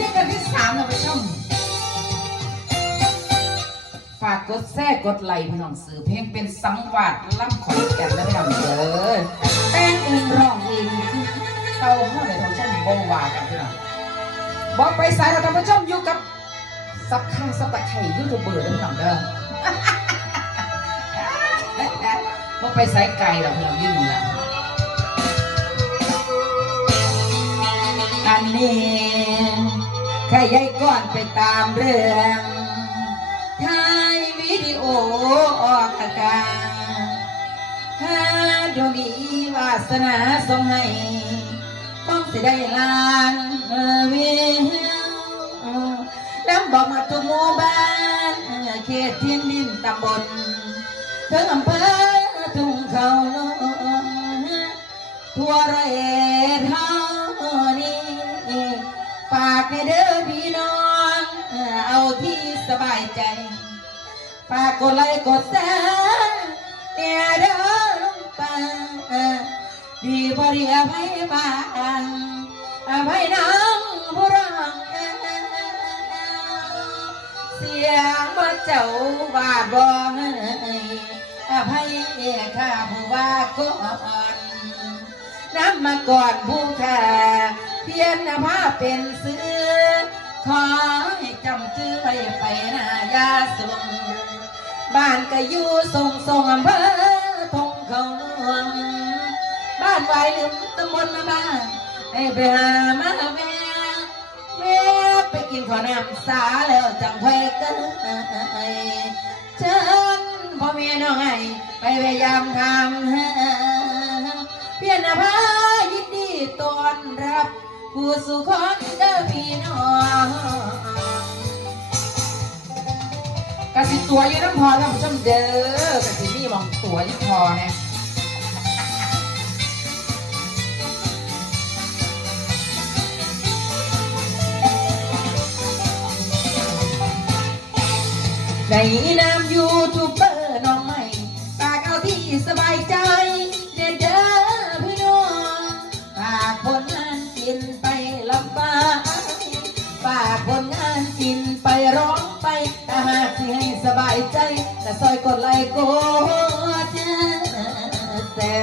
ที่กันที่สามท่านผู้ชมฝากกดแทรกกดไลค์พี่น้องสื่อเพลงเป็นสังวาดล่ำขอนแก่นและพี่น้องเด้อแต่งเองร้องเองเตาห้อเลยท่านผู้ชมบ่ว่ากันพี่น้องบอกไปสายเราท่านผู้ชมอยู่กับซับข้างซับตะไคร่ยูทูบเบอร์เด้อพี่น้องเด้อบอกไปสายไกลเราพี่น้องยืนนี่แหละอันนี้ แค่ยายก่อนไปตามเรื่องถ่ายวิดีโอออกอากาศถ้าดวงดีวาสนาส่งให้ต้องสิได้ลานเวียแล้วบอกมาทุกหมู่บ้านเขตที่ดินตำบลถึงอำเภอทุ่งเขาโลนทั่วไรเท่า บายใจ ฝากกดไลค์กดแชร์เนี่ยเด้อลุงปังดีบริอภัยบางอภัยน้องผู้ร้องเสียงบ่เจ้าว่าบ่ให้อภัยข้าผู้ว่าก่อนน้ำมาก่อนผู้แค่เพียนภาพเป็นซื้อขอให้จำชื่อไว้ไปนายาสูงบ้านก็อยู่ทรงทรงอำเภอทงเขาหลวงบ้านไวลืมตำบลมาบ้านให้ไปหามาแม่แม่ไปกินข้าวน้ำสาแล้วจังไว้กันเชิญพ่อแม่น้องไอ้ไปพยายามทำเพียรนภายินดีต้อนรับ ผู้สุขคนเด้อพี่น้อง กสิตัวอยืนน้ำพอท่านผู้ชมเด้อกระสินี่มองตัวอยี่พอนะในนามยู ใจแต่ซอยกดไลค์กดแต่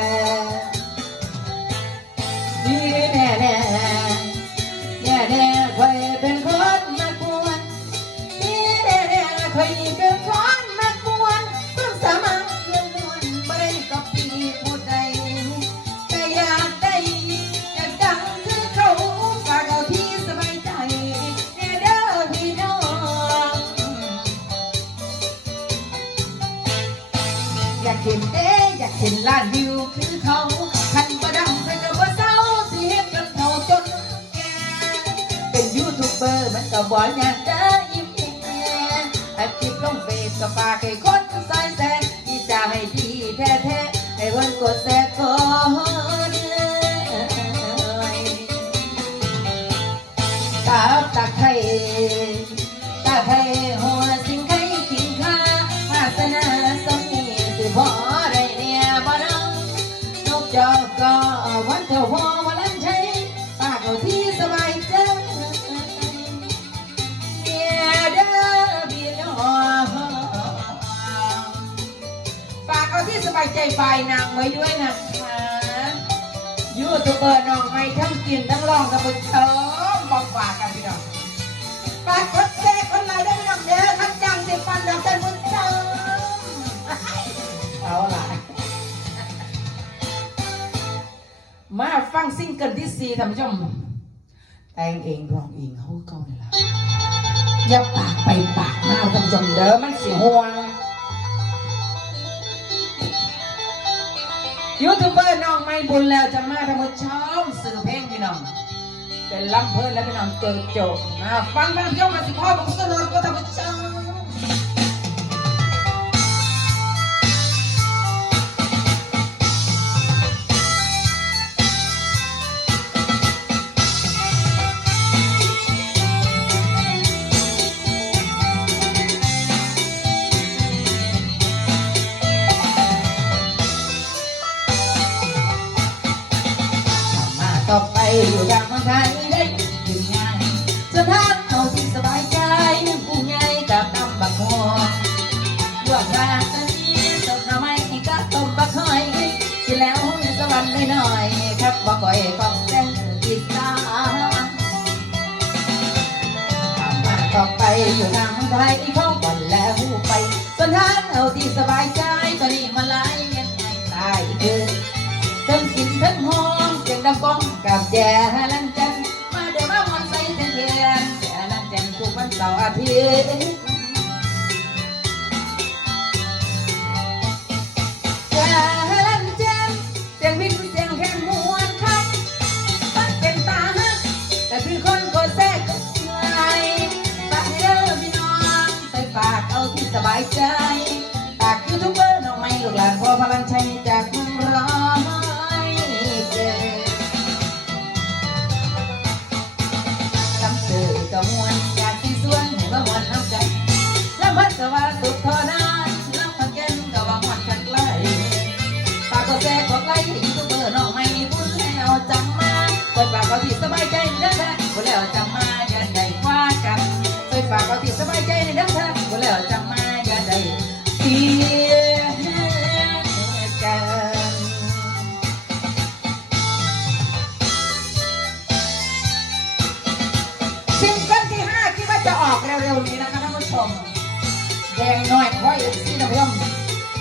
ก็บ่อยากจะยิ้มแย้มอัดคลิปลงเฟซก็ฝากให้คนใส่แซงที่จะให้ดีแท้ๆให้คนกดแชร์ บายใจฝ่ายนางไว้ด้วยนะคะยูทูบเบอร์น้องไม่ทั้งกินทั้งลองกับเชิมบอกฝากกันพี่น้องฝากกดแชร์คนไลค์ด้พี่น้องเด้อทักจังสิปันดับใจบุญเชิมเอาล่ะมาฟังซิงเกิลที่สี่ท่านผู้ชมแต่งเองร้องเองเขาเก่านี่ละอย่าปากไปปากมาท่านผู้ชมเด้อมันเสียห่วง ยูทูบเบอร์น้องไม่บุญแล้วจะมาทำมือช้อมสื่อเพลงพี่น้อง เป็นลำเพลินและพี่น้องเจอโจบมาฟังท่านผู้ชมมาสิพ่อผมสนุกก็ท่ อยู่อางมืงไทยได้อยู่ง่ายสถานเอาที่สบายใจผู้ใหญ่กับน้ำบักหอลวกทางกันนี้สดไม้กับต้มบักหกินแล้วสวรรค์หน่อยครับบ่ก่อยกองแดงกินตาทำมาต่อไปอยู่ทางไทยเข้าก่อนแล้วไปสถานเอาที่สบายใจตอนนี้มาไล่เมียนไทยตายคือเพิ่กินเพิ่ง บ้องกับแจลังจันมาเดี๋ยวมาวนใส่เทียนแจลังจันทุกวันเสาร์อาทิตย์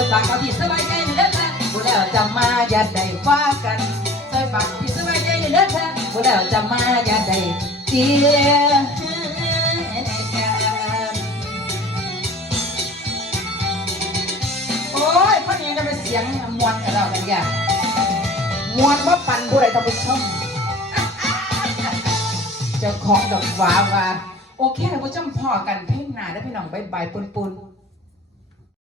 ยฝากเอาที่สบายใจในเด้อค่ะผู้แล้วจะมาอย่าได้ว้ากันเคยฝากที่สบายใจในเด้อค่ะผู้แล้วจะมาอย่าได้เตี้ยโอ้ยพ่อนี่จะเป็นเสียงมวนกับเรากันอย่ามวนว่าปั่นผู้ใดท่านผู้ชมจะของดอกว้าว่าโอเคท่านผู้ชมพอกันเพ่งหน้าได้พี่น้องใบใบปุนปุน